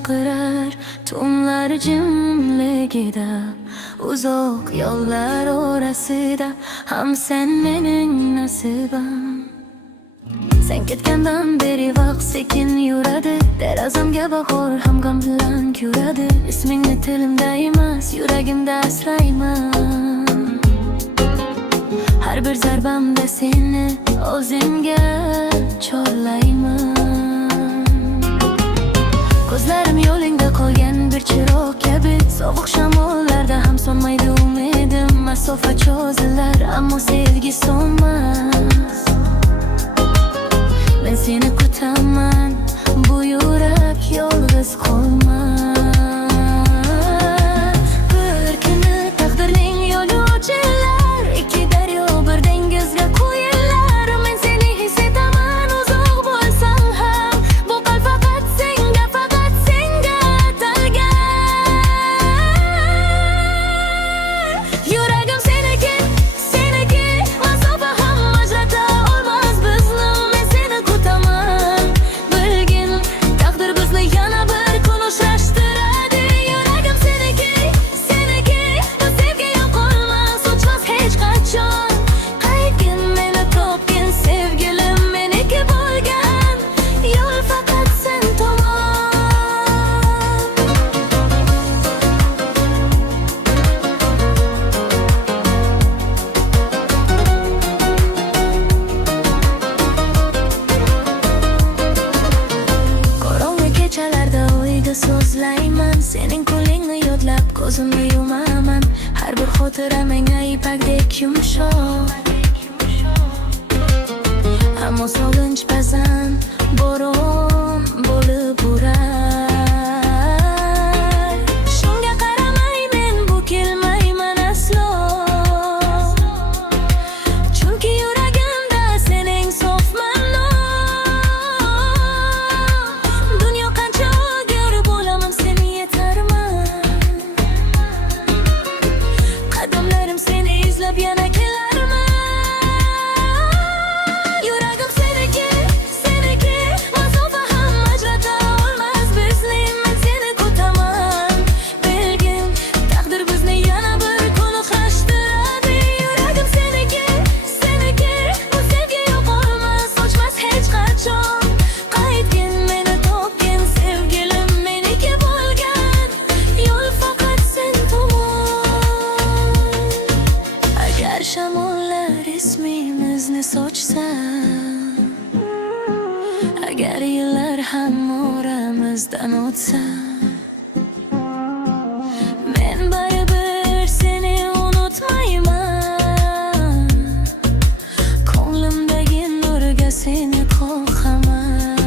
chaqirar tunlar jimligida, uzoq yo'llar orasida ham sen mening nasibam. Sen ketgandan beri vaqt sekin yuradi, derazamga bahor ham g'am bilan ko'radi. Ismingni tilimda emas, yuragimda asrayman. Har bir zarbamda seni o'zimga chorlayman. Ko'zlarim yo'lingda qolgan bir chiroq kabi, sovuq shamollarda ham so'nmaydi umidim. Masofa cho'zilar, ammo sevgi so'nmas. Men seni kutaman, bu yurak yolg'iz qolmas. Bir kuni taqdirning yo'lovchilar, ikki daryo bir dengizga qo'yilar. Men seni his etaman, uzoq bo'lsam ham, bu qalb faqat senga atalgan. Yuragim seniki, seniki, masofa ham ajrata olmas bizni. Men seni kutaman, bilgin, taqdir bizni yana bir kun uchrashtiradi. Yuragim seniki, seniki, bu sevgi yo'qolmas, o'chmas hech qachon. Qaytgin, meni topgin, sevgilim meniki bo'lgan, yo'l faqat sen tomon. Qorong'i kechalarda o'yga so'zlayman, sening qo'lingni yodlab ko'zimni yumaman. Har bir xotira menga ipakdek yumshoq, ammo sog'inch ba'zan bo'ron bo'lib urar. Shunga qaramay men bu kelmayman aslo, chunki yuragimda sening sof ma'no. Dunyo qancha o'g'ir bo'laman, seni yetarman. Qadamlarim seni izlab yana kelarman. Yuragim seniki, seniki, masofa ham ajrata olmas bizni. Men seni kutaman, bilgin, taqdir bizni yana bir kun uchrashtiradi. Yuragim seniki, seniki, bu sevgi yo'qolmas, o'chmas hech qachon. Qaytgin, meni topgin, sevgilim meniki bo'lgan, yo'l faqat sen tomon. Agar shamollar ismimizni sochsa, agar yillar ham oramizdan o'tsa, men baribir seni unutmayman. Ko'nglimdagi nurga seni qo'yhaman.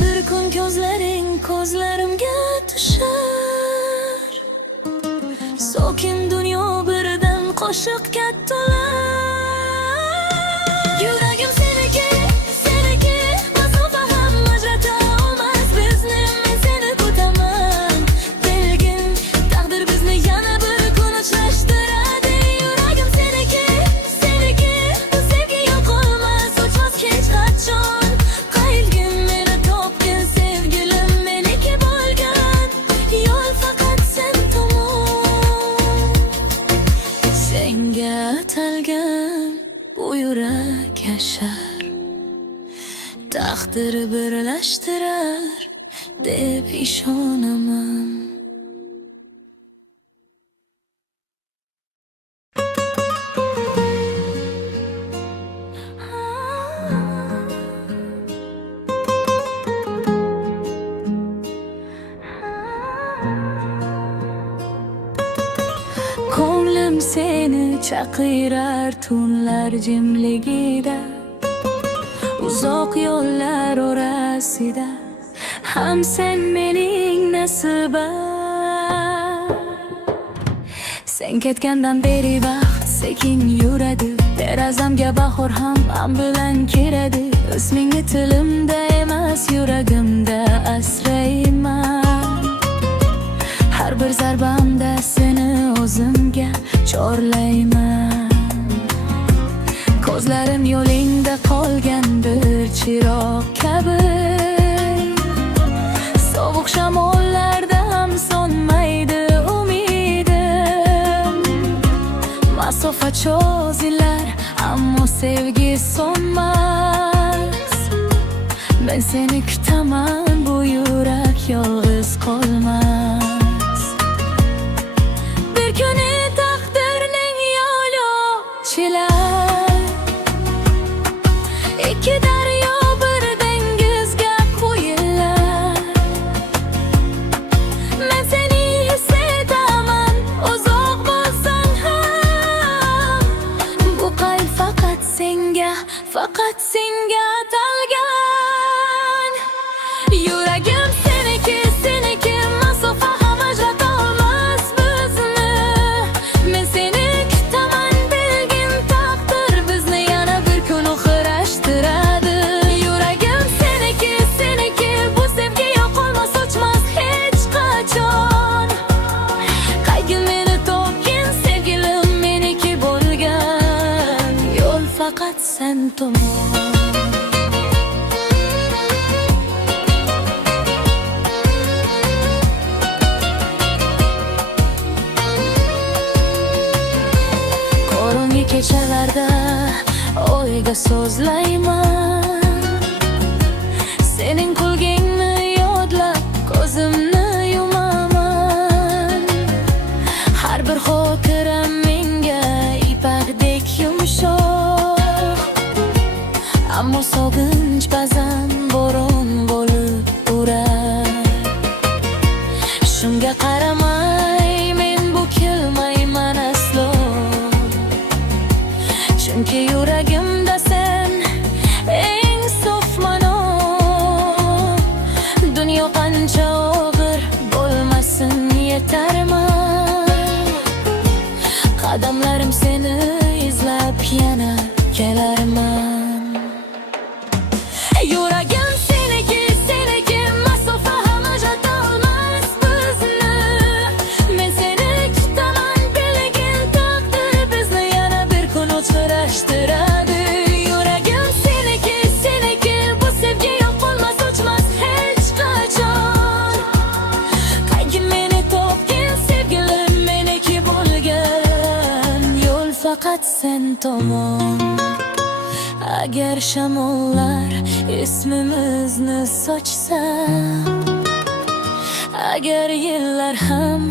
Bir kun ko'zlaring ko'zlarimga tushar, sokin dunyo birdan qo'shiqga to'lar. Yuragim seniki, seniki, masofa ham ajrata olmas bizni. Men seni kutaman, bilgin, taqdir bizni yana bir kun uchrashtiradi. Yuragim seniki, seniki, bu sevgi yo'qolmas, o'chmas hech qachon. Qaytgin, meni topgin, sevgilim meniki bo'lgan, yo'l faqat sen tomon. Senga atalgan bu yurak yashar, taqdir birlashtirar deb ishonaman. Ko'nglim seni chaqirar tunlar jimligida, uzoq yo'llar orasida ham sen mening nasibam. Sen ketgandan beri vaqt sekin yuradi, derazamga bahor ham g'am bilan kiradi. Ismingni tilimda emas, yuragimda asrayman. Har bir zarbamda seni o'zimga chorlayman. Ko'zlarim yo'lingda qolgan bir chiroq kabi, Qochoz yillar, ammo sevgi so'nmas. Men seni kutaman, bu yurak yolg'iz qolmas. Bir kuni taqdirning yo'li ochilar, ikki daryo bir dengizga qo'yilar. Men seni his etaman, uzoq bo'lsang ham. Bu qalb faqat senga atalgan. Yuragim seniki, seniki, masofa ham ajratolmas bizni. Men seni kutaman, bilgin taqdir bizni yana bir kun uxirashtiradi. Yuragim seniki, seniki, bu sevgi yo'qolmas, o'chmas hech qachon. Qaygin meni topgin, sevgilim meniki bo'lgan. Yo'l faqat sen tomon. Qorong'i kechalarda o'yga so'zlayman. Sening kulgingni yodlab ko'zimni yumaman. Har bir xotiram menga ipakdek yumshoq, ammo sog'inch ba'zan bo'ron bo'lib urar. Shunga qaramay men bukilmayman aslo, chunki yuragimda sen eng sof ma'no. Dunyo qancha og'ir bo'lmasin yetarman. Qadamlarim seni izlab yana kelarman. Yuragim seniki, seniki, masofa ham ajratolmas bizni. Men seni kutaman, bilgin taqdir bizni yana bir kun uchrashtiradi. Yuragim seniki, seniki, bu sevgi yo'qolmas, o'chmas hech qachon. Qaygin meni topgin, sevgilim meniki bo'lgan. Yo'l faqat sen tomon. Agar shamollar ismimizni sochsa, agar yillar ham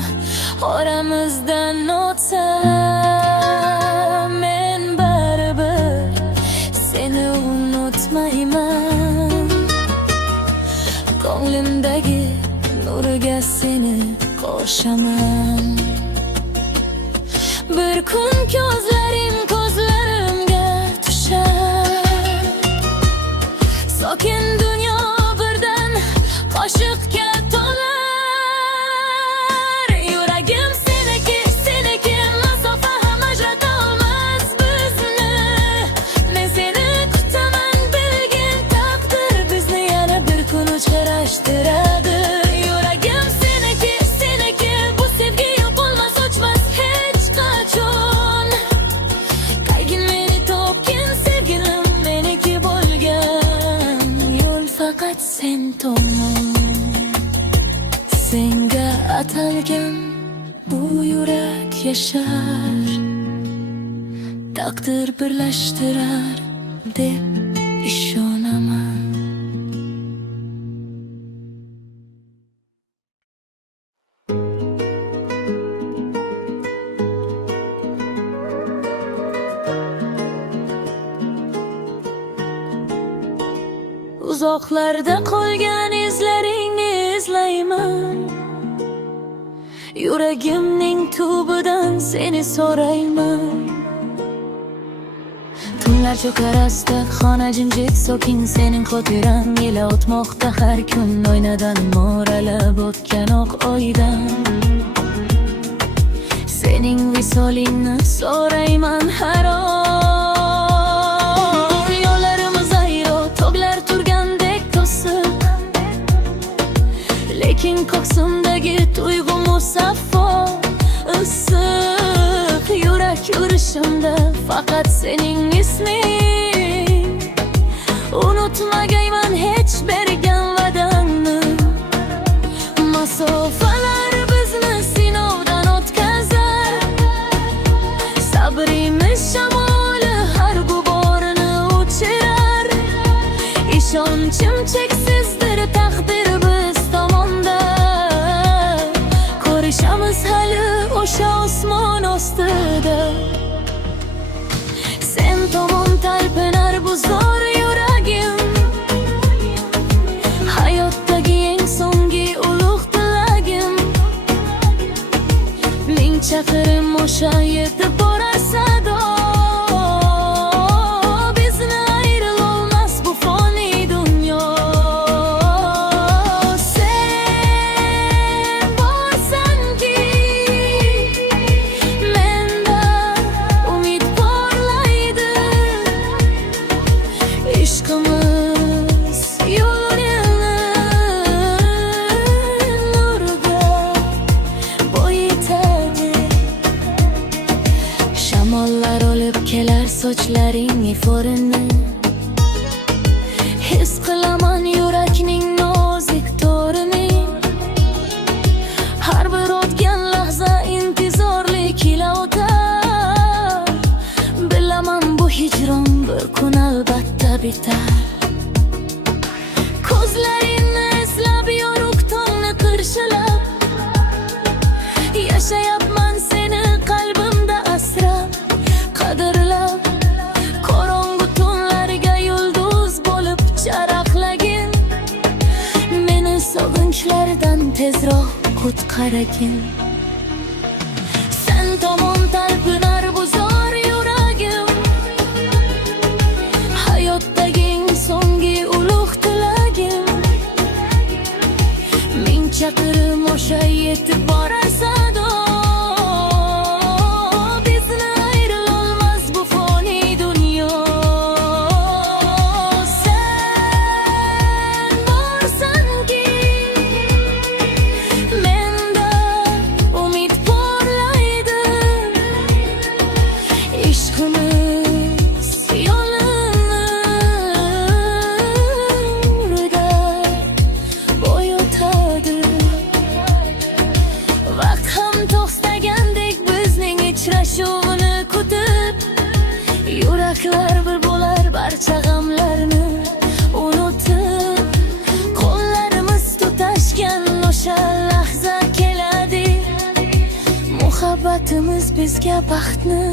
oramizdan o'tsa, men baribir seni unutmayman. Ko'nglimdagi nurga seni qo'shaman. Bir kun ko'zlarimga tushar, sokin dunyo birdan qo'shiqga to'lar. Yuragim seniki, seniki, masofa ham ajratolmas bizni. Men seni kutaman, bilgin taqdir bizni yana bir kun uchrashtiradi. Yuragim seniki, seniki, bu sevgi yo'qolmas, o'chmas hech qachon. Qaygin meni topgin, sevgilim meniki bo'lgan. Yo'l faqat sen tomon. Senga atalgan bu yurak yashar, taqdir birlashtirar deb ishonaman. Uzoqlarda qolgan izlaringni izlayman. Yuragimning tubidan seni so'rayman. Tunlar cho'kar asta, xona jimjit sokin, sening xotirang yila o'tmoqda har kun. Oynadan mo'ralab o'tgan oq oydan sening visolingni so'rayman har on. Yo'llarimiz ayro, tog'lar turgandek to'siq, lekin ko'ksimdagi tuyg'u musaffo issiq. Yurak urishimda faqat sening isming. Unutmagayman hech bergan va'dangni. Masofalar bizni sinovdan o'tkazar, sabrimiz o'sha osmon ostida. Sen tomon talpinar bu zo'r yuragim, hayotdagi eng so'nggi ulug' tilagim. Ming chaqirim o'sha yetib borar sado, bizni ayrilolmas bu foniy dunyo. Sen borsanki, menda umid porlaydi. Ishqimiz yo'lini nurga boyitadi. Shamollar olib kelar sochlaring iforini, his qilaman yurakning nozik to'rini. Har bir o'tgan lahza intizorlik ila o'tar. Bilaman bu hijron bir kun albatta bitar. Ko'zlaringni eslab yorug' tongni qirshilab, yashayapman seni qalbimda asrab, qadrlab. Qorong'u tunlarga yulduz bo'lib charaqlagin, meni sog'inchlardan tezroq qutqaragin. Sen tomon talpinar bu zo'r yuragim, hayotdagi eng so'nggi ulug' tilagim. Ming chaqirim o'sha yetib borar sado, bizni ayrilolmas bu foniy dunyo. Sen borsanki, menda umid porlaydi. Ishqimiz yo'lini nurga boyitadi. Vaqt ham to'xtagandek bizning uchrashuvni kutib, yuraklar bir bo'lar barcha g'amlarni unutib. Qo'llarimiz tutashgan o'sha lahza keladi, muhabbatimiz bizga baxtni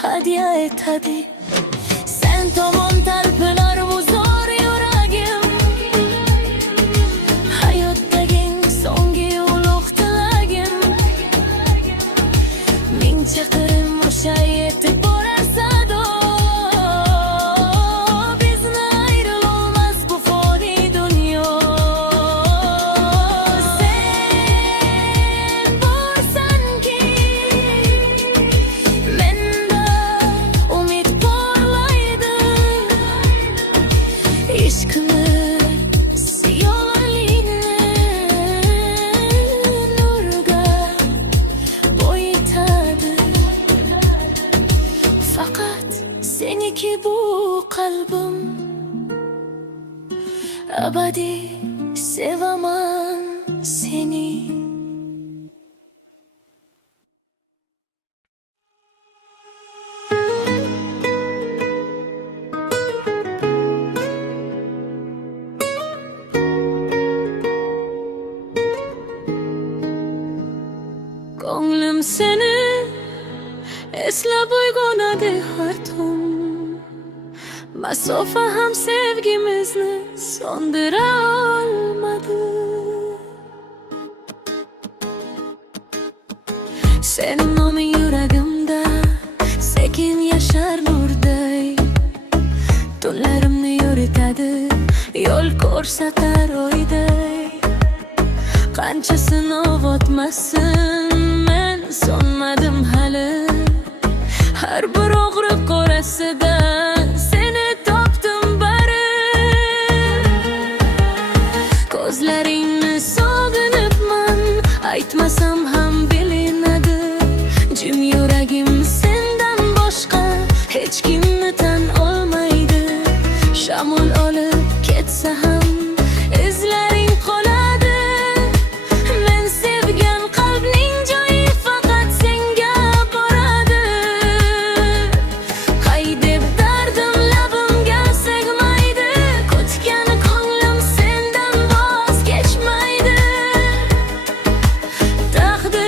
hadya etadi. Sen tomon talpinar bu zo'r yuragim, hayotdagi eng so'nggi ulug' tilagim. Ming chaqirim o'sha yetib borar sado, bizni ayrilolmas bu foniy dunyo. Sen borsanki, menda umid porlaydi. Ishqimiz yo'lini nurga boyitadi. Faqat seniki bu qalbim, abadiy sevaman seni. Ko'nglim seni eslab uyg'onadi har tun. Masofa ham sevgimizni so'ndira olmadi. Senin noming yuragimda sekin yashar nurday. Tunlarimni yuritadi, yo'l ko'rsatar oyday. Qancha sinov o'tmasin, men so'nmadim hali. Har bir og'riq orasida seni topdim bari. Ko'zlaringni sog'inibman, aytmasam ham bilinadi. Jim yuragim sendan boshqa hech kimni tan olmaydi. Shamol olib ketsa ham izlaring qoladi. Men sevgan qalbning joyi faqat senga boradi. Hay deb dardim labimga sig'maydi. Kutgan ko'nglim sendan voz kechmaydi. Taqdir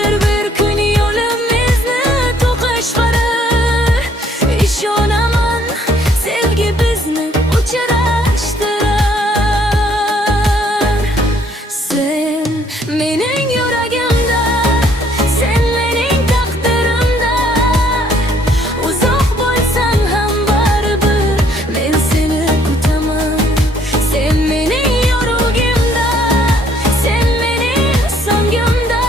yuragimda, sen mening taqdirimda. Uzoq bo'lsang ham baribir men seni kutaman. Sen mening yorug'imda, sen mening so'ngimda.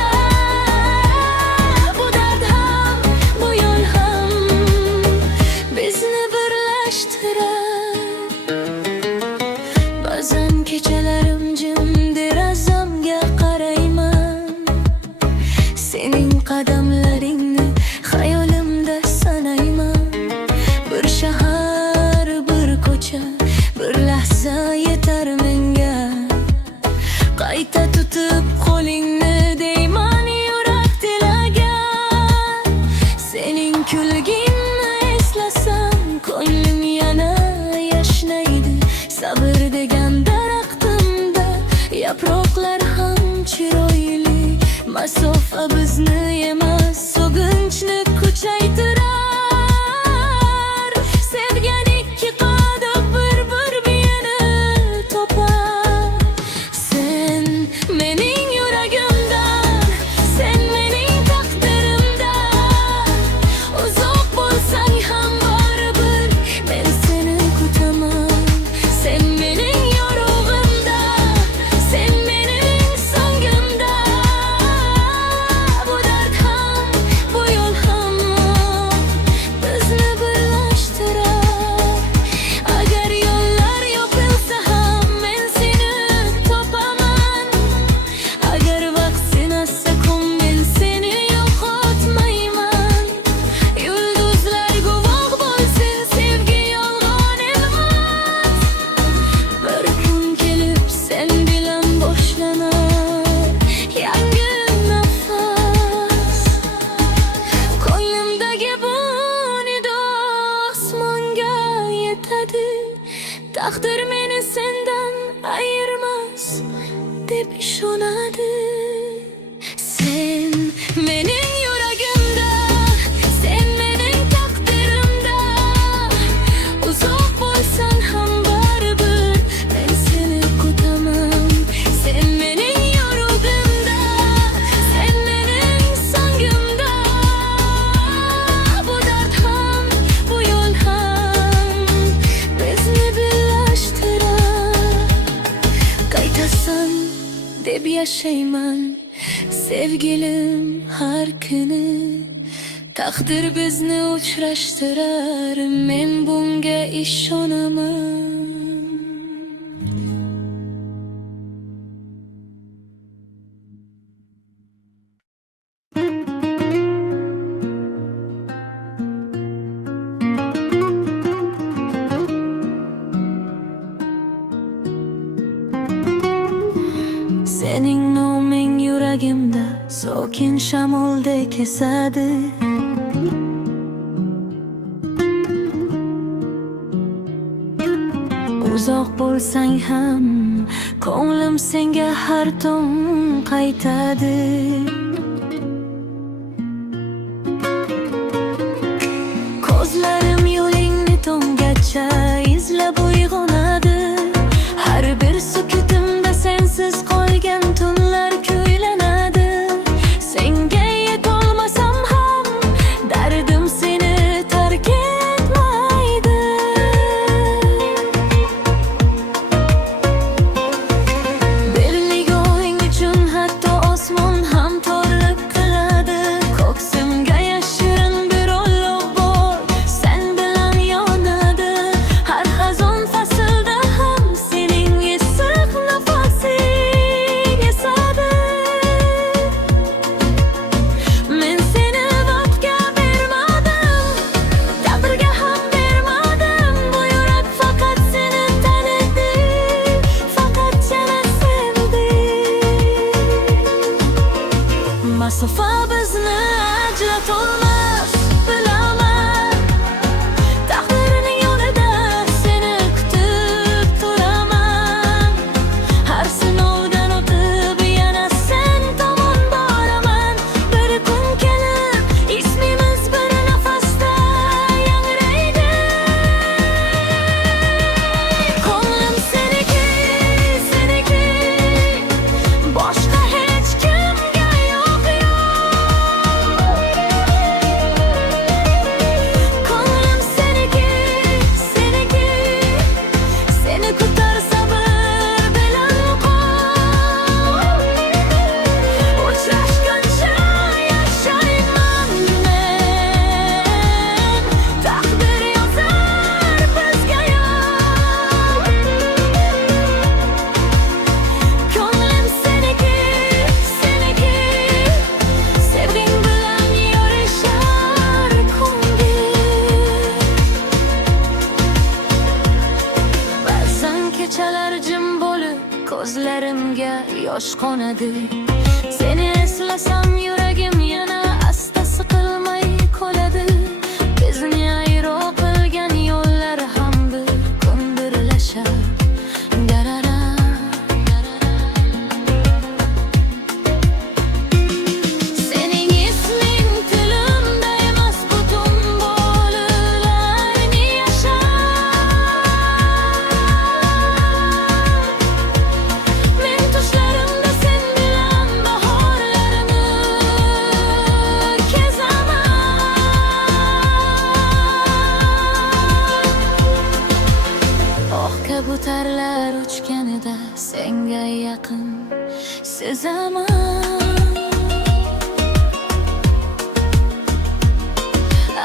Bu dard ham, bu yo'l ham bizni birlashtirar. Ba'zan kechalarim jim derazamga qarayman. Sening qadamlaringni xayolimda sanayman. Bir shahar, bir ko'cha, bir lahza yetar menga. Qayta tutib qo'lingni deyman yurak tilagan. Sening kulgingni eslasam ko'nglim yana yashnaydi. Sabr degan daraxtimda yaproqlar ham chiroyli. Masofa bizni emas, so'ginchni kuchaytirar. Sevgan ikki qadam bir biyani topar. Sen mening yuragimda, sen mening taqdirimda. Uzoq bo'lsang ham baribir men seni kutaman. Sen mening yorug'imda, sen mening so'ngimda. Bu dard ham, bu yo'l ham bizni birlashtirar. Agar yo'llar yopilsa ham men seni topaman. Agar vaqt sinasa kun men seni yo'qotmayman. Yulduzlar guvoh bo'lsin, sevgi yolg'on emas. Bir kun kelib sen bilan boshlanar yangi nafas. Ko'nglimdagi bu nido osmonga yetadi. Taqdir meni sendan ayirmas deb ishonadi. Sen mening yuragimda, sen mening taqdirimda. Uzoq bo'lsang ham baribir men seni kutaman. Sen mening yorug'imda, sen mening so'ngimda. Bu dard ham, bu yo'l ham bizni birlashtirar. Qaytasan deb yashayman sevgilim har kuni. Taqdir bizni uchrashtirar, men bunga ishonaman. Sening noming yuragimda sokin shamoldek esadi. Uzoq bo'lsang ham ko'nglim senga har tong qaytadi. Ko'zlarim yo'lingni tonggacha izlab uyg'onadi. Har bir sukutimda sensiz qolgan tunlar kuylanadi. Senga yetolmasam ham dardim seni tark etmaydi. Bir nigohing uchun hatto osmon ham torlik qiladi. Ko'ksimga yashirin bir olov bor, sen bilan yonadi. Har xazon faslda ham sening issiq nafasing esadi. Men seni vaqtga bermadim, dabrga ham bermadim. Bu yurak faqat seni tanidi, faqatgina sevdi. Masofa bizni ajratolmas, bilaman. Taqdirining yo'lida seni kutib turaman. Har sinovdan o'tib yana sen tomon boraman. Bir kun kelib ismimiz bir nafasda yangraydi. Ko'nglim seniki, seniki. Boshqa hech kimga sezaman.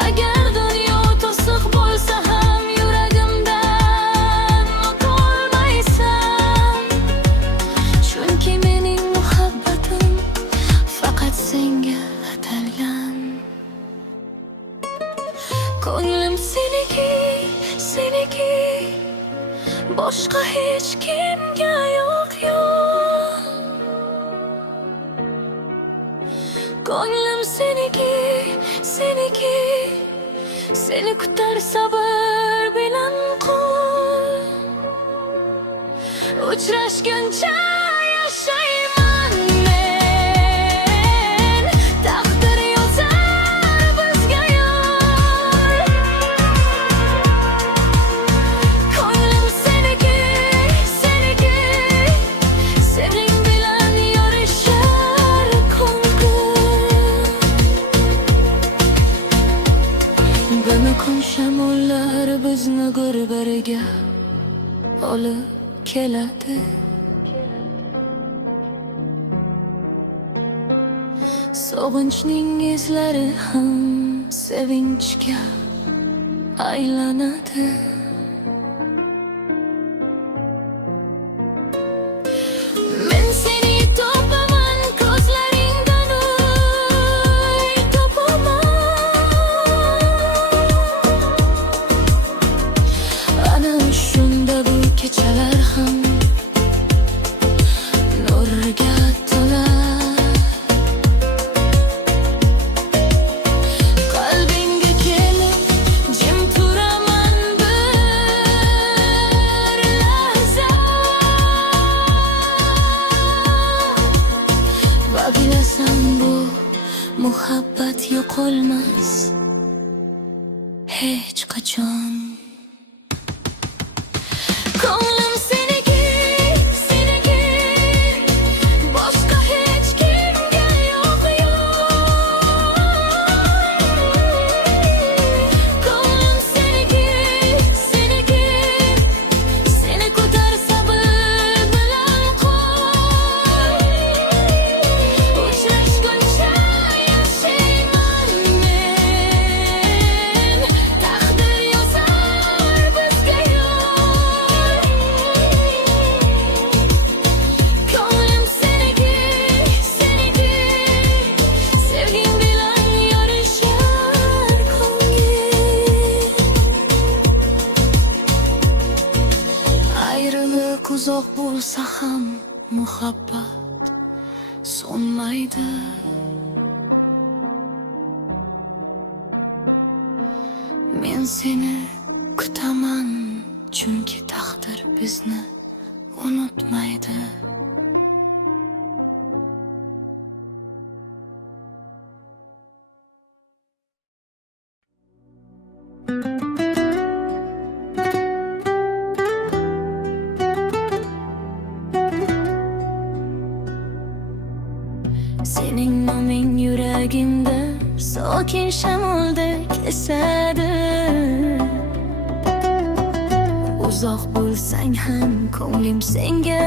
Agar dunyo to'siq bo'lsa ham yuragimdan o'tolmaysan. Chunki mening muhabbatim faqat senga atalgan. Ko'nglim seniki, seniki, boshqa hech kimga yo'q. Ko'nglim seniki, seniki, seni kutar sabr bilan qol. Uchrashguncha yashayman men, taqdir yozar bizga yo'l. Ko'nglim seniki, seniki, sevging bilan yorishar ko'ngil. Bimikon shamollar bizni bir-biriga olib keladi. Sog'inchning izlari ham sevinchga aylanadi. Men seni topaman, ko'zlaringdan oy topaman. Ana shunda bu kechalar ham nurga to'lar. Qalbingga kelib jim turaman bir lahza. Va bilasan bu muhabbat yo'qolmas hech qachon. Ko'nglim seniki, seniki, boshqa hech kimga yo'q. Ko'nglim seniki, seniki, seni ko'tar sabr bilan qol. Uchrashguncha yashayman men, taqdir yozar bizga yo'l. Ko'nglim seniki, seniki, sevging bilan yorishar ko'ngil. Ayriliq uzoq bo'lsa ham muhabbat so'nmaydi. Men seni kutaman, chunki taqdir bizni unutmaydi. Sening noming yuragimda sokin shamoldek esadi. Uzoq bo'lsang ham ko'nglim senga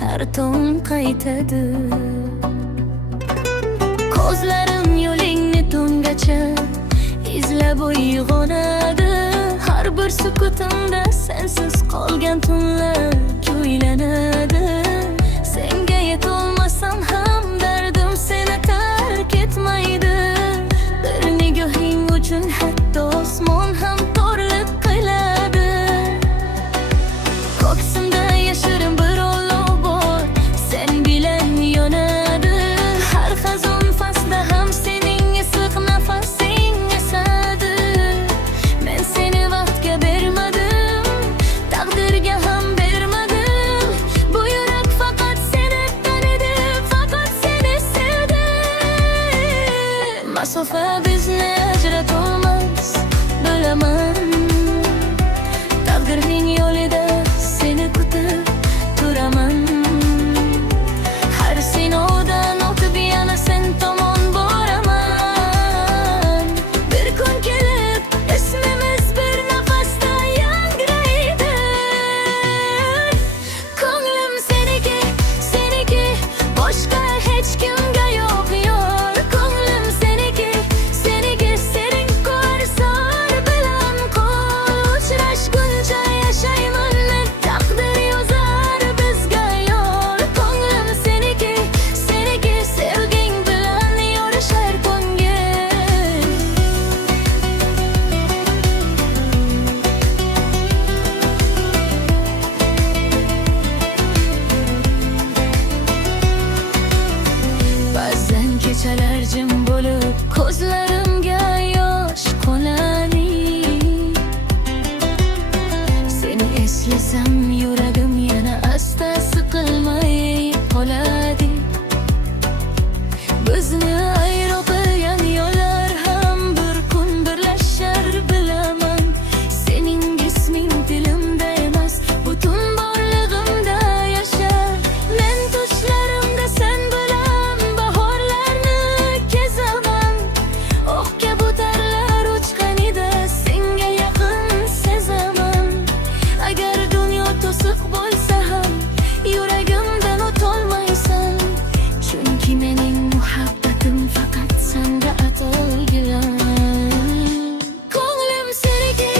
har tong qaytadi. Ko'zlarim yo'lingni tonggacha izlab uyg'onadi. Har bir sukutimda sensiz qolgan tunlar kuylanadi. Senga yetolmasam ham dardim seni tark etmaydi. Bir nigohing uchun hatto osmon ham torliq qiladi. Ko'ksimda yashirin bir olov bor, sen bilan yonadi. Har xazon fasda ham sening issiq nafasing esadi. Men seni vaqtga bermadim, taqdirga ham bermadim. Bu yurak faqat seni tanidi, faqat seni sevdi. Masofa bizni ajratolmas, bilaman. Taqdirning yo'lida seni kutib turaman. Har sinovdan o'tib yana sen tomon boraman. Bir kun kelib ismimiz bir nafasda yangraydi. Ko'nglim seniki, seniki, boshqa Kechalar jim bo'lib ko'zlarimga yosh qo'nadi. Seni eslasam yuragim yana asta siqilmay qoladi. Bizni ayirgan yo'llar ham bir kun birlashar bilaman. Sening isming dilimda emas, butun borlig'imda yashar. Men tushlarimda sen bilan bahorlarni kezaman. Oh kabutarlar uchganida senga yaqin sezaman. Agar dunyo to'siq bo'lsa ham yuragimdan o'tolmaysan. Chunki mening muhabbatim faqat senda atalgan. Ko'nglim seniki,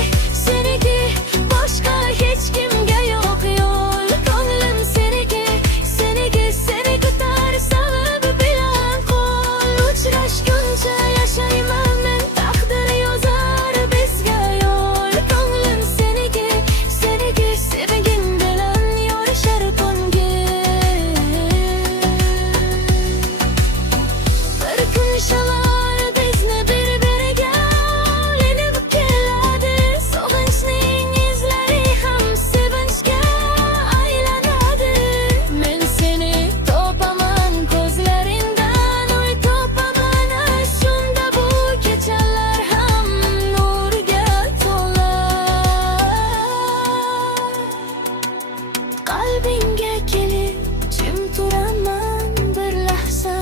seniki, boshqa hech kimga yo'q yo'l. Ko'nglim seniki, seniki, seni kutar sababi bilan qo'l. Uchrashguncha yashayman men, taqdir yozar bizga yo'l. Ko'nglim seniki, seniki, sevging bilan yorishar ko'ngil. Bir kun shamol bizni bir-biriga olinib keladi. Sog'inchning izlari ham sevinchga aylanadi. Men seni topaman ko'zlaringdan, o'y topaman. Shunda bu kechalar ham nurga to'lar. Qalbingga kelib jim turaman bir lahza,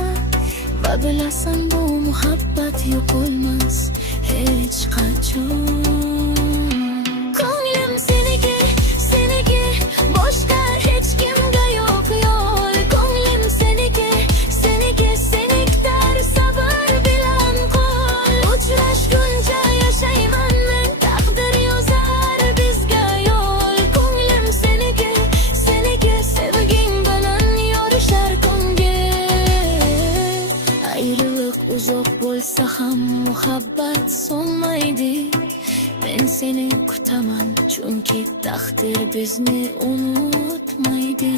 va bilasan bu muhabbat yo'qolmas hech qachon. Ko'nglim seniki, seniki, boshqa hech kimga yo'q yo'l. Ko'nglim seniki, seniki, seni kutar sabr bilan qo'l. Uchrashguncha yashayman men, taqdir yozar bizga yo'l. Ko'nglim seniki, seniki, sevging bilan yorishar ko'ngil. Ayriliq uzoq bo'lsa ham muhabbat so'nmaydi. Men seni kutaman, chunki taqdir bizni unutmaydi.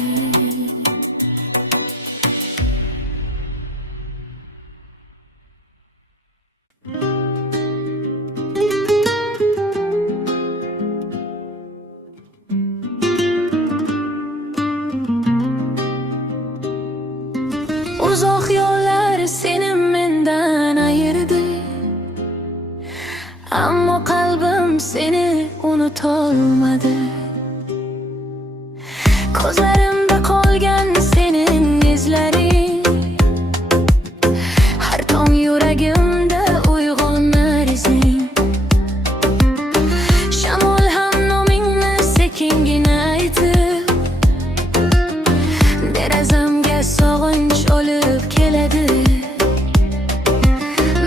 Uzoq yo'llar seni mendan ayirdi, ammo qalbim seni unutolmadi. Ko'zlarimda qolgan sening izlaring, har tong yuragimda uyg'onar izing. Shamol ham nomingni sekingina aytib, derazamga sog'inch olib keladi.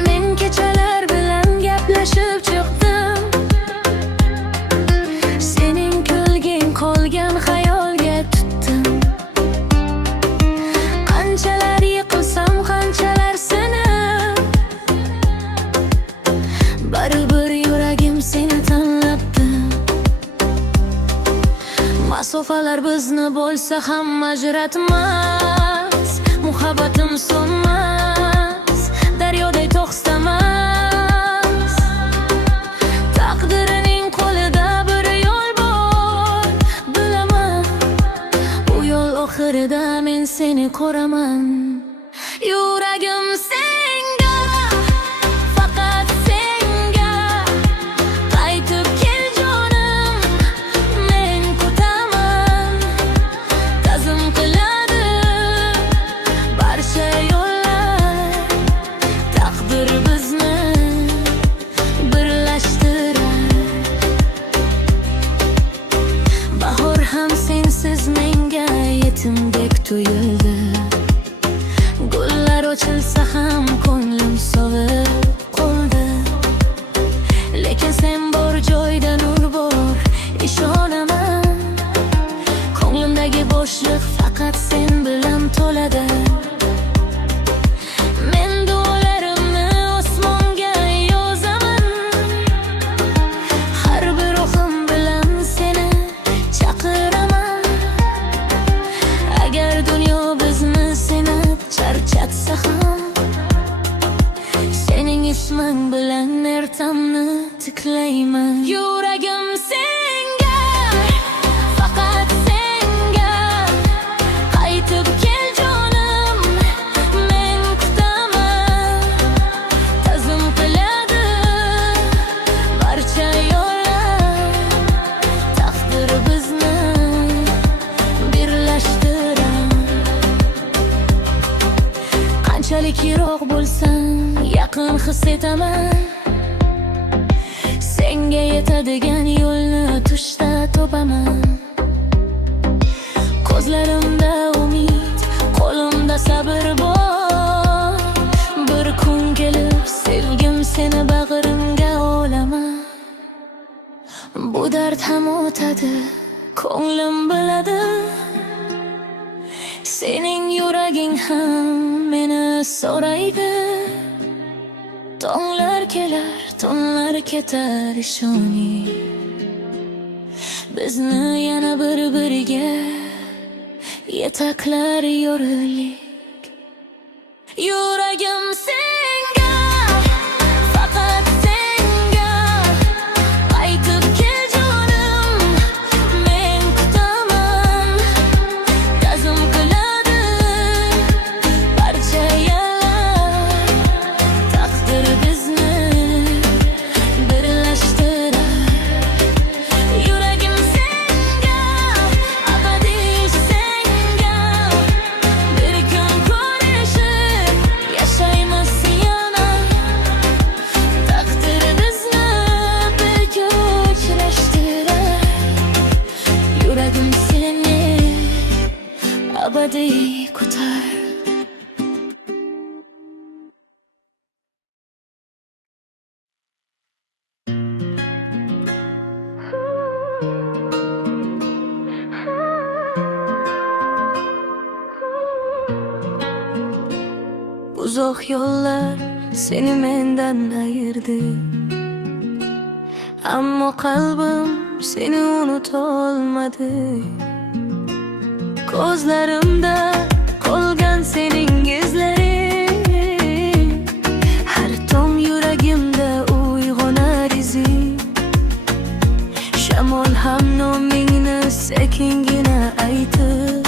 Men kechalar bilan gaplashib chiqdim, sening kulging qolgan xayolga tutdim. Qanchalar yiqilsam, qanchalar sinib, baribir yuragim seni tanlabdi. Masofalar bizni bo'lsa ham ajratmas, muhabbatim so'nmas, daryoday to'xtamas. Taqdirining qo'lida bir yo'l bor, bilaman. Bu yo'l oxirida men seni ko'raman. Yuragim senga, faqat senga. Qaytib kel jonim, men kutaman. Ta'zim qiladi barcha yo'llar. Taqdir bizni birlashtirar. Bahor ham sensiz menga yetimdek tuyuldi. Gullar ochilsa ham ko'nglim sovib qoldi. Lekin sen bor joyda nur bor, ishonaman. Ko'nglimdagi bo'shliq faqat sen bilan to'ladi. Men duolarimni osmonga yozaman, har bir ruhim bilan seni chaqiraman. Agar dunyo bizni sinab charchatsa ham, dushman bilan ertamni tiklayman. Yuragim senga, faqat senga. Qaytib kel jonim, men kutaman. Ta'zim qiladi barcha yo'llar. Taqdir bizni birlashtirar. Qanchalik yiroq bo'lsan, yaqin his etaman. Senga yetadigan yo'lni tushda topaman. Ko'zlarimda umid, qo'limda sabr bor. Bir kun kelib sevgim seni bag'rimga olaman. Bu dard ham o'tadi, ko'nglim biladi. Sening yuraging ham meni so'raydi. Tonglar kelar, tunlar ketar, ishoning. Bizni yana bir-biriga yetaklar yo'rlik. Yuragim senga, faqat senga. Qaytib kel jonim, men kutaman. Ta'zim qiladi barcha yo'llar. Taqdir bizni birlashtirar. Yuragim senga, abadiy senga. Bir kun ko'rishib yashaymiz yana. Taqdir bizni birga uchrashtirar. Yuragim seni abadiy kutar. Uzoq yo'llar seni mendan ayirdi. Ammo qalbim seni unuta olmadi. Ko'zlarimda qolgan sening izlaring. Har tong yuragimda uyg'onar izing. Shamol ham nomingni sekingina aytib,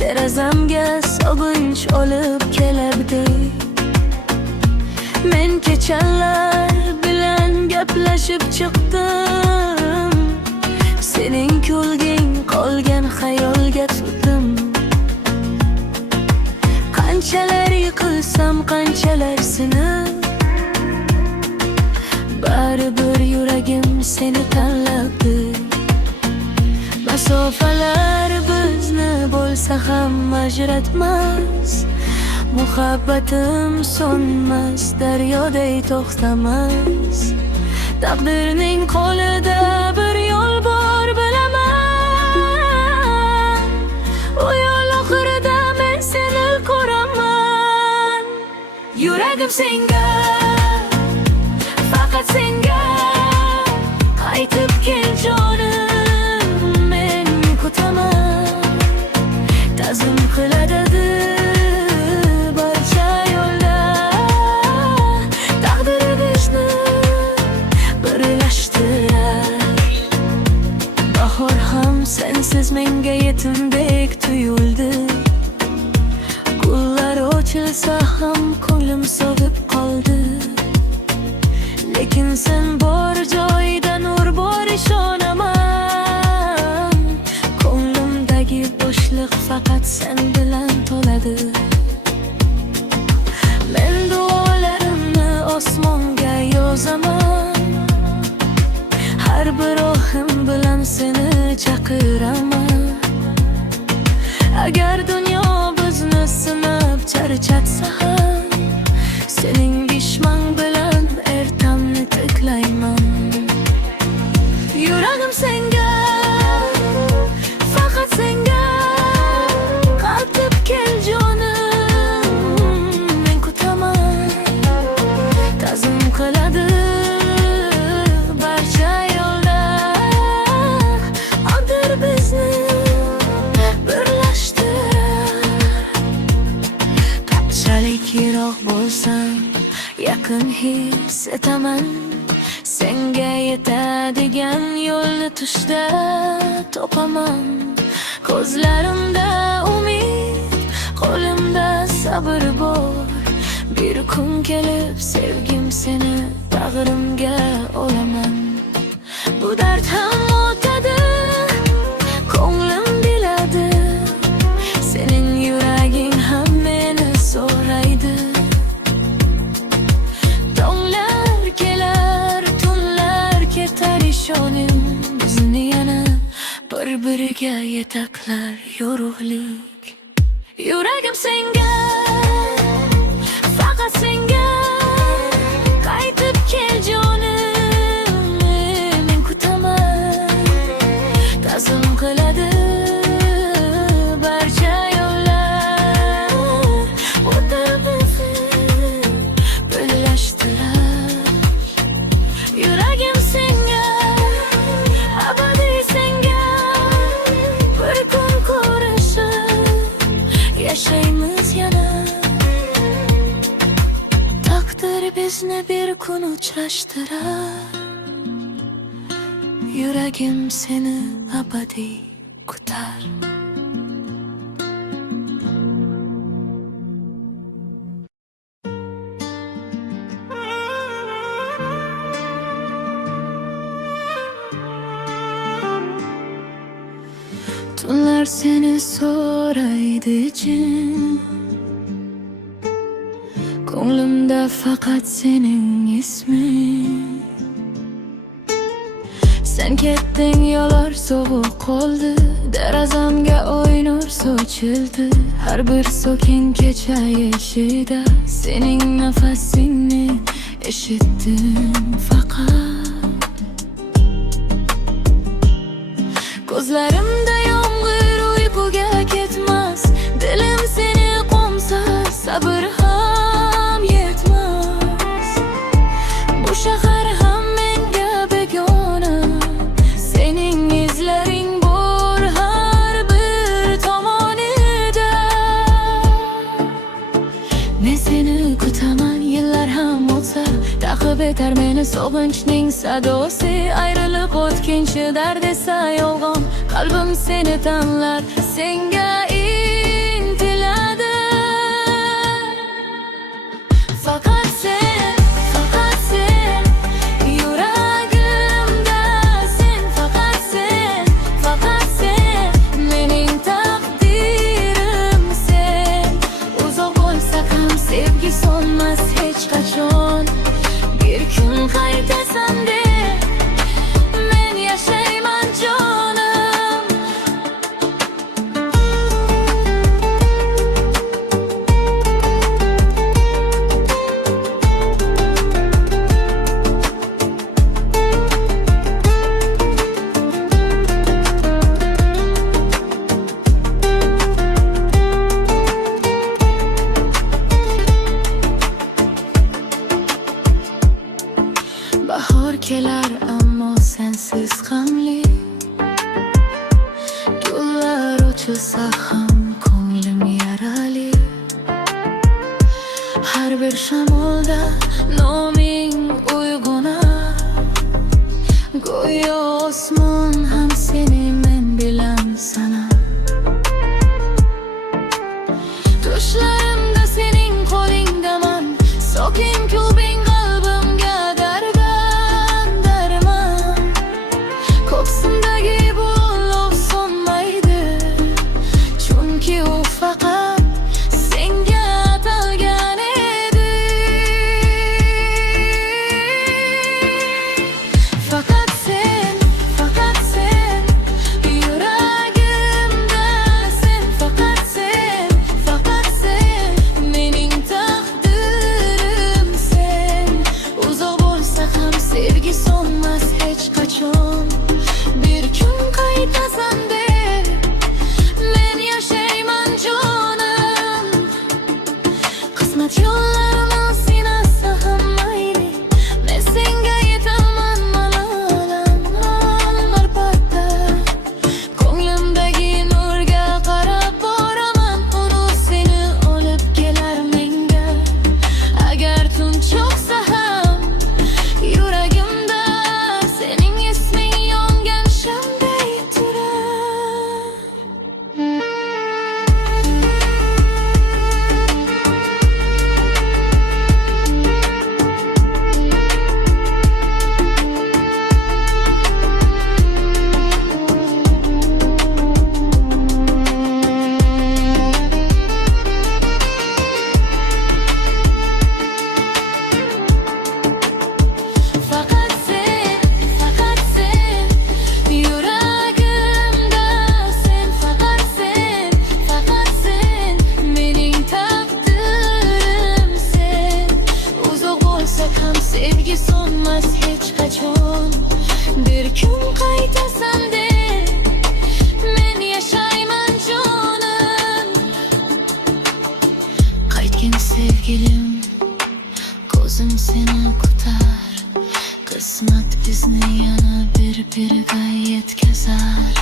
derazamga sog'inch olib kelardi. Men kechalar bilan gaplashib chiqdim. Sening ko'lging qolgan xayolga tutdim. Qanchalar yiqilsam, qanchalar sinib, baribir yuragim seni tanlabdi. Masofalar bizni bo'lsa ham ajratmas. Muhabbatim so'nmas, daryoday to'xtamas. Taqdirning qo'lida bir yo'l bor bilaman. U yo'l oxirida men seni ko'raman. Yuragim senga, faqat senga. Qaytib kel jonim, men kutaman. Ta'zim qiladi barcha yo'llar. Taqdir bizni birlashtirar. Bahor ham sensiz menga yetimdek tuyuldi. Gullar ochilsa ham ko'nglim sovib qoldi. Lekin sen bor joyda nur bor, ishonaman. Ko'nglimdagi bo'shliq faqat sen bilan to'ladi. Men duolarimni osmonga yozaman. Har bir ohim bilan seni chaqiraman. Agar dunyo bizni sinab charchatsa ham, sening dushman bilan ertamni tiklayman. Yuragim senga, faqat senga. Qaytib kel jonim, men kutaman. Ta'zim qiladi barcha yo'llar. Taqdir bizni birlashtirar. Qanchalik yiroq bo'lsam, Yaqin his etaman senga yetadigan yo'lni tushda topaman. Ko'zlarimda umid, qo'limda sabr bor. Bir kun kelib sevgim seni bag'rimga olaman. Bu dard ham o'tadi, ko'nglim biladi. Sening yuraging ham meni so'raydi. Tonglar kelar, tunlar ketar, ishonim bizni yana bir-biriga yetaklar yorug'lik. Yuragim senga, faqat senga, qaytib kel jonim, men kutaman. Ta'zim qiladi barcha yo'llar, o'ta bizni birlashtirar. Yuragim senga, abadiy senga, bir kun ko'rishib yashaymiz yana. Taqdir bizni bir kun uchrashtirar. Yuragim seni abadiy kutar. Tunlar seni so'raydi jin, ko'nglimda faqat sening isming. Sen ketding, yo'llar sovuq qoldi, derazamga oy nur sochildi. Har bir sokin kecha eshigida sening nafasingni eshitdim faqat. Ko'zlarimda yomg'ir, uyquga ketmas. Dilim seni qo'msar, sabr ham yetmas. Bu shahar ham menga begona, sening izlaring bor har bir tomonida. Men seni kutaman, yillar ham o'tsa, ta'qib etar meni sog'inchning sadosi. Ayriliq o'tkinchi dard esa yolg'on, qalbim seni tanlar, senga intiladi. Faqat sen, faqat sen, yuragimda sen, faqat sen, faqat sen, mening taqdirim sen. Uzoq bo'lsak ham sevgi so'nmas hech qachon. Bir kun qaytasan deb men yashayman jonim. Bahor kelar ammo sensiz g'amli, gullar ochilsa ham ko'nglim yarali. Har bir shamolda noming uyg'onar, go'yo osmon ham seni men bilan sanar. Tushlarimda sening qo'lingdaman, sokin kulbing qalbimga dargan darman. Ko'ksimdagi bu ulug' so'nmaydi, chunki u faqat senga atalgan edi. Faqat sen, faqat sen, yuragimda sen, faqat sen, faqat sen, mening taqdirim sen. Uzoq bo'lsa ham sevgi so'nmas hech qachon. Bir kun qaytasan deb men yashayman jonim. Qismat yo'llarini sinasa ham mayli, men senga yetaman malolam. Albatta ko'nglimdagi nurga qarab boraman, uni seni olib kelar menga. Agar tun cho'ksa sevgi sonmaz hech qachon. Bir kun qaytasan deb men yashayman jonim. Qaytgin sevgilim, ko'zim seni kutar. Qismat bizni yana bir-biriga yetkazar.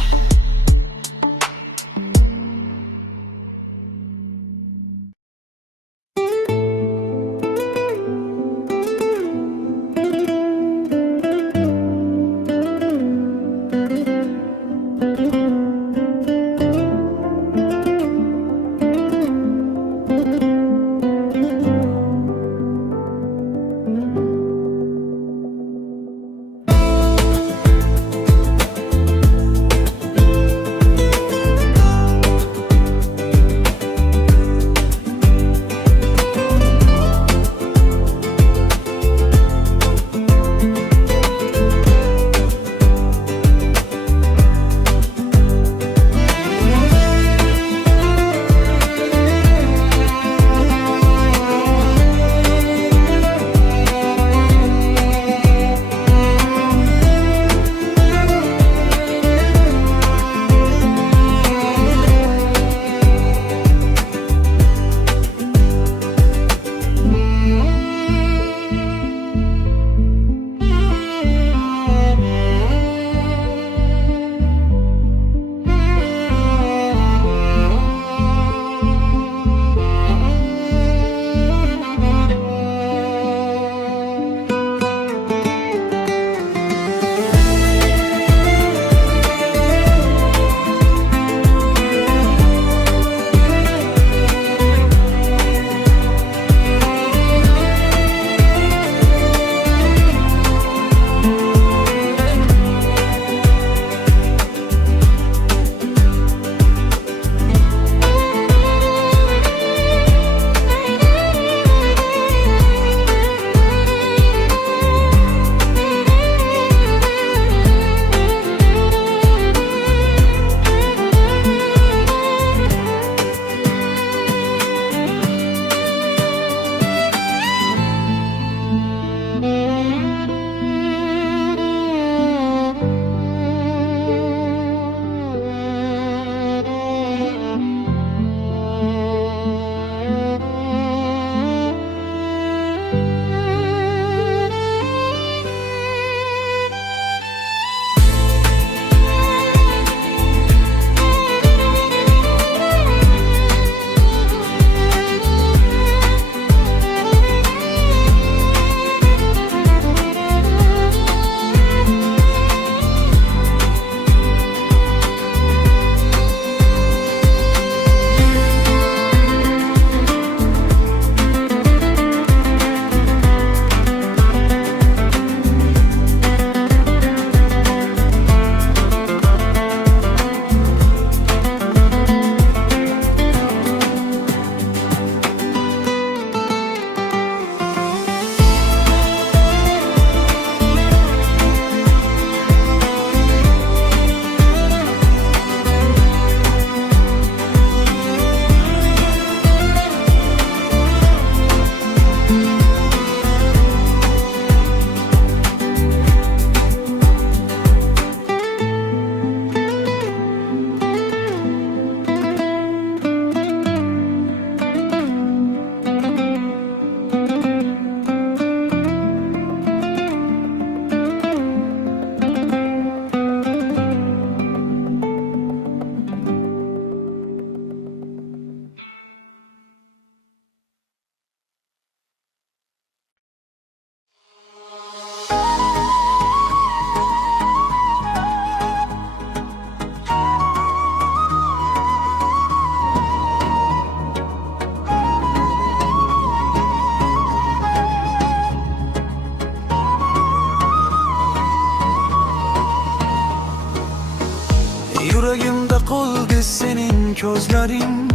Yüreğimde qoldi senin ko'zlaring,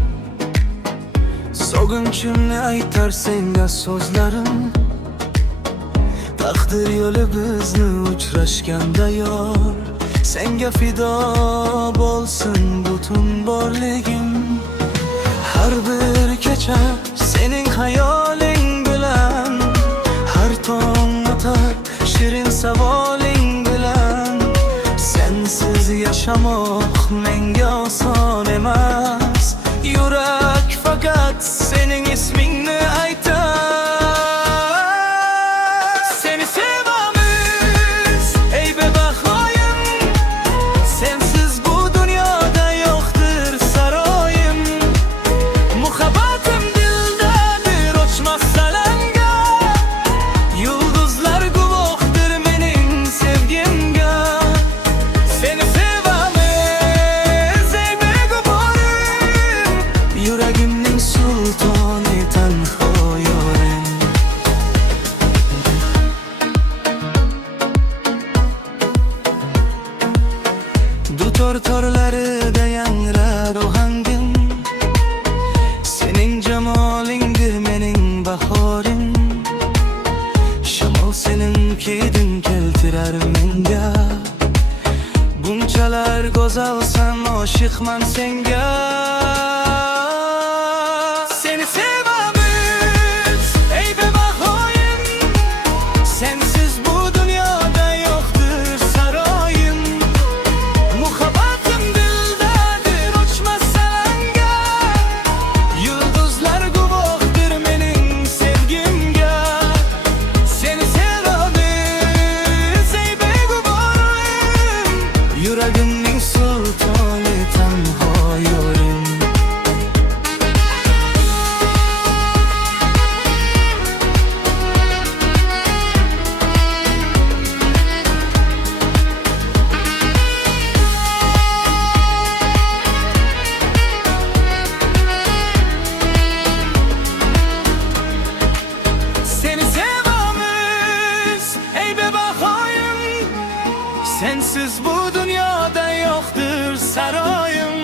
sog'inchimni aytar senga so'zlarim. Taqdir yo'li bizni uchrashganda yor, senga fido bo'lsin butun borligim. Har bir kecha sening hayoling bilan har tong o'tar aşıqman senga. Seni sevamiz ey bebahoyim, sensiz bu dünyada yoktur sarayım. Muhabbetim dildadir uçmaz salanga, yıldızlar guvoktur menin sevgimge. Seni sevamiz ey beguborim, yüreğimning sultoni tanho yorim. Seni sevamiz ey bebahoyim, sensiz bu dünyada yoktur sarayım.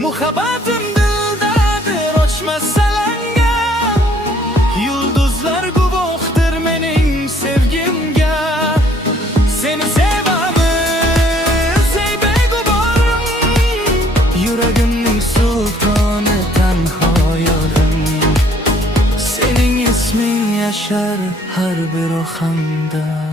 Muhabbetim dildadir uçmaz salanga, yıldızlar guvoktur menin sevgimge. Seni sevamiz ey beguborim, yüreğimning sultoni tanho yorim. Senin ismin yaşar her bir ruhamda.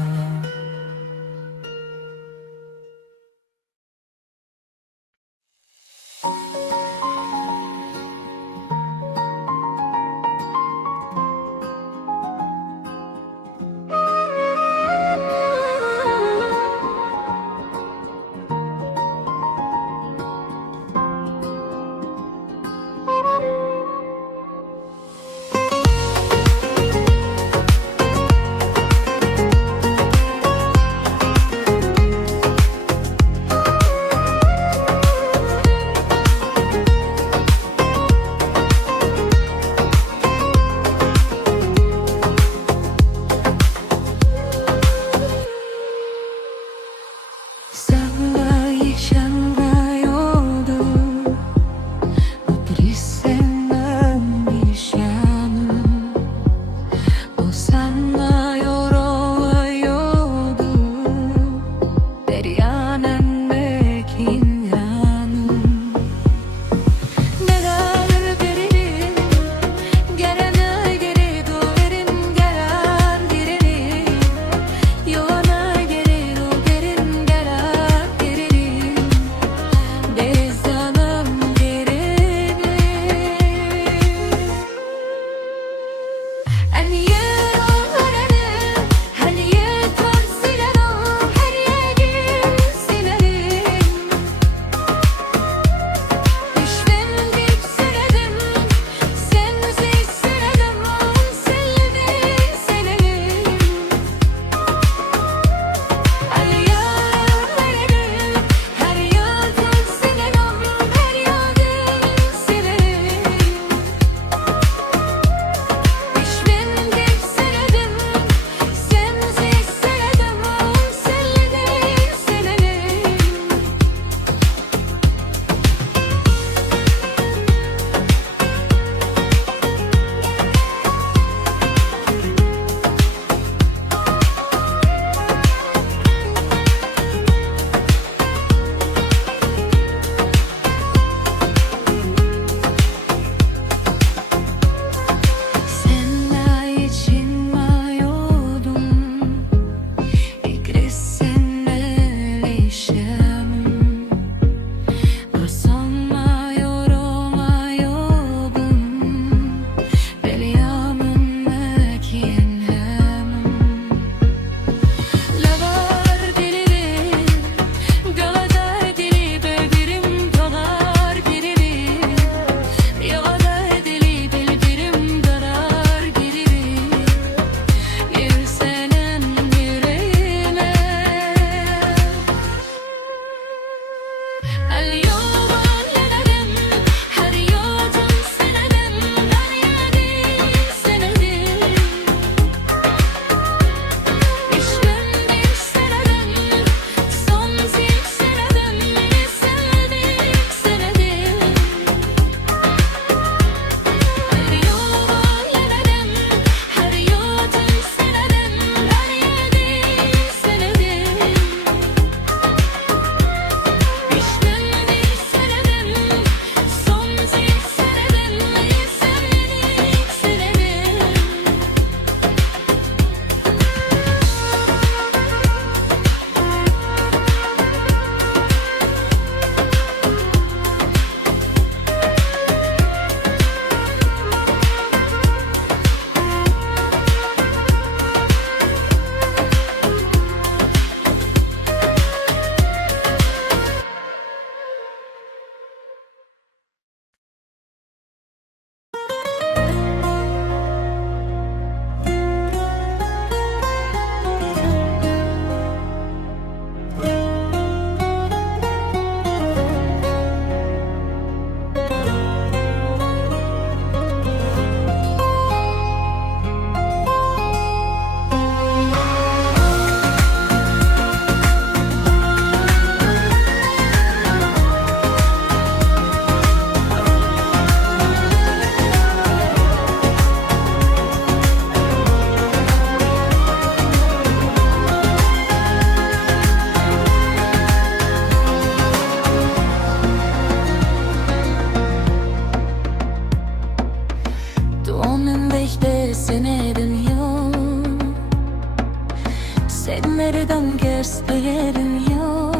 Meredan gösterim ya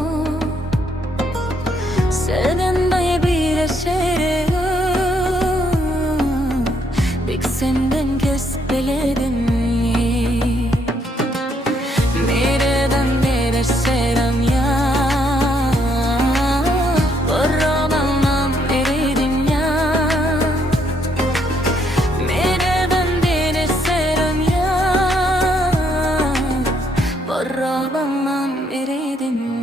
Senin de bir eşerim Bik senden gösterim Meredan bir eşerim ya Varamaman eridim ya Meredan bir eşerim ya Varamaman eridim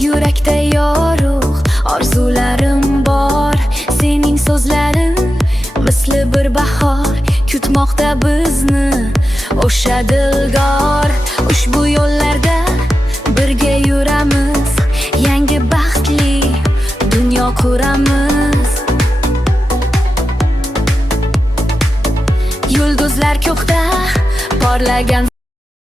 Yurakda yorug' orzularim bor Sening so'zlaring misli bir bahor Kutmoqda bizni o'sha dilgor